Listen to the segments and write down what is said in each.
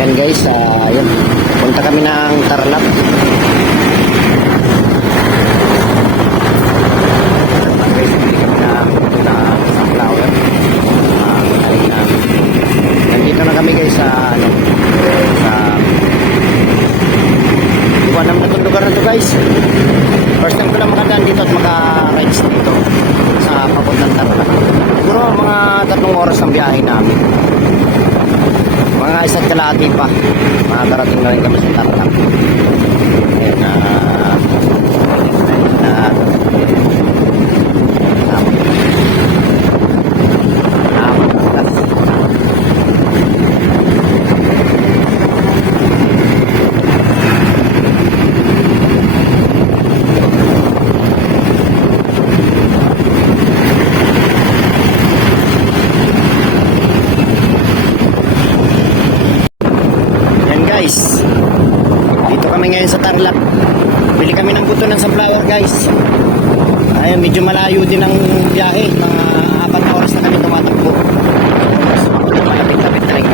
Yan guys, yun. Punta kami ng Tarlac. Guys, hindi kami na sunflower. Nandito na kami guys sa iwan naman na itong lugar na to guys. First time ko lang makadaan dito at maka-rides dito sa papuntang Tarlac. Siguro mga 3 oras ang biyahe namin. Mga isa't kalahati pa. Makakarating na rin kami sa Tarlac. Ayan, dito kami ngayon sa Tarlac. Bili kami ng buto ng sunflower guys. Ay, medyo malayo din ang biyahe. Mga 4 na oras na kami tumatakbo. Malapit-lapit na rin.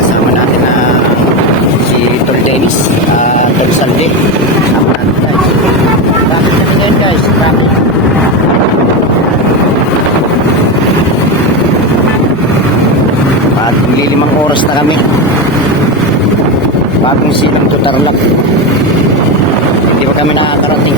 Kasama natin na si Tol Dennis at Tol Salde. Kasama natin guys. Traffic na ngayon guys. Traffic. At 5 oras na kami. Bagong silang to Tarlac. Hindi pa kami nakakarating.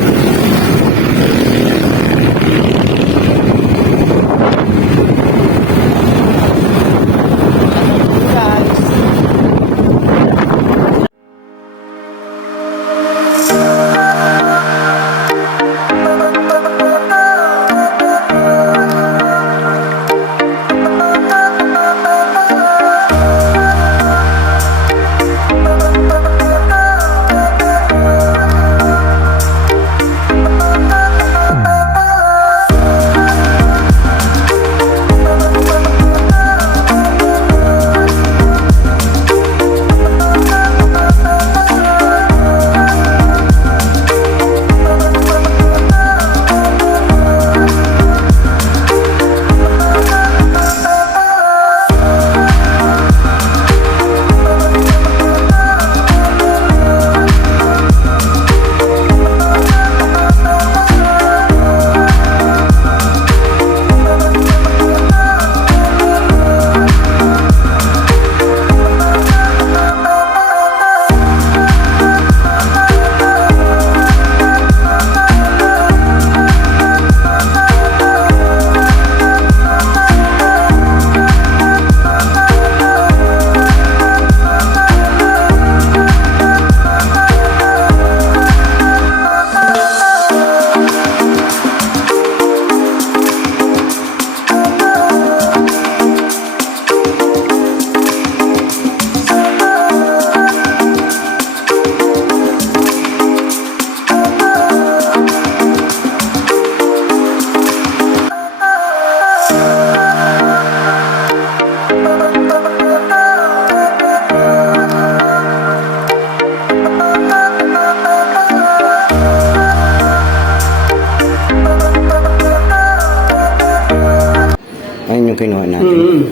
Ayun yung kinuha natin.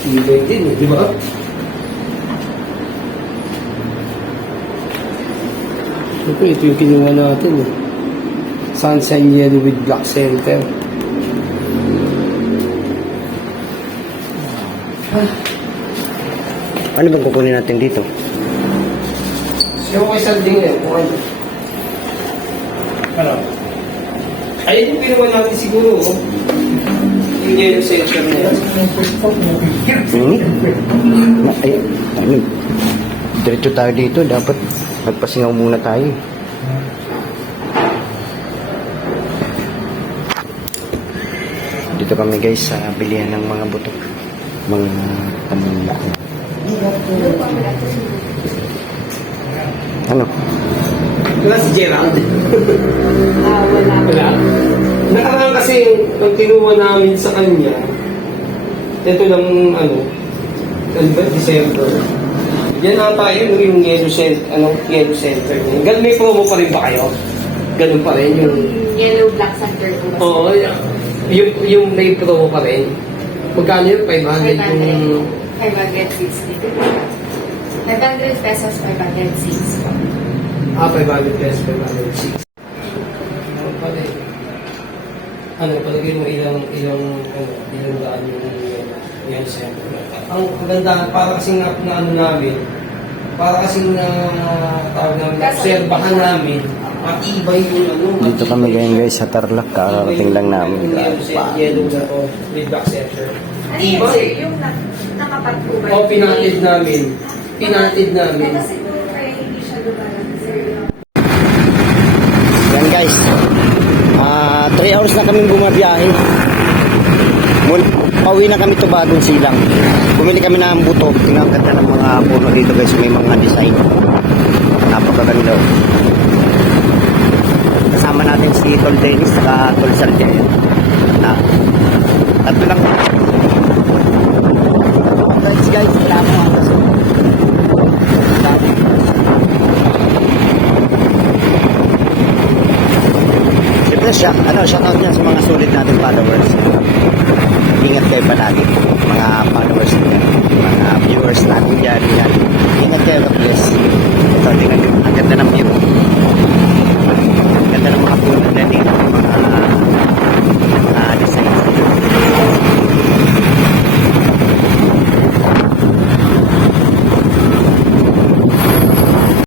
Hindi din, di ba? Ito yung kinuha natin. Sunshine Yellow with Black Center. Ano bang kukunin natin dito? Yung kay Sanding na yun. Ano? Ayun yung kinuha natin siguro. Yung Yellow Center na yan. Ay, ano? Diretso tayo dito. Dapat magpasingaw muna tayo. Dito kami guys sa bilihan ng mga buto. Mga tamula. Ano? Wala si Gerald? Wala. Wala? Nakaraan kasi ang kinuha namin sa kanya, ito lang December. Yan ata yung Yellow Center, Yellow Center. Ganun, may promo pa rin ba kayo? Ganun pa rin yung... Yellow Black Center ko. Oo, yung may promo pa rin. Magkano yun? 500 yung... 560. 500 pesos, 506. 500 pesos, 506. Ano pala eh. Ano, palagay mo ilang daan yung center. Ang kagandahan, para kasing na ano namin, para kasing na tawag namin, obserbahan namin, matibay yung ano. Dito kami ngayon guys sa Tarlac. Kakarating lang namin. Yellow na to, with back center. Ano yun, sir? Yung nakapagpubay? O, pinatid namin. Pinatid namin. Kaya siguro kaya hindi siya lumalang, sir. Yan guys. 3 hours na kami bumabiyahe. Pauwi na kami to Bagong Silang. Bumili kami ng buto. Tingnan ganda ng mga puno dito guys. May mga design. Napakaganda. Kasama natin si Tol Dennis saka Tol Saldiay. Tatlo lang. Guys, wala akong mga kaso. Siyempre siya, shoutout niya sa mga sulit natin followers. Ingat kayo palagi, mga followers niya, mga viewers natin dyan.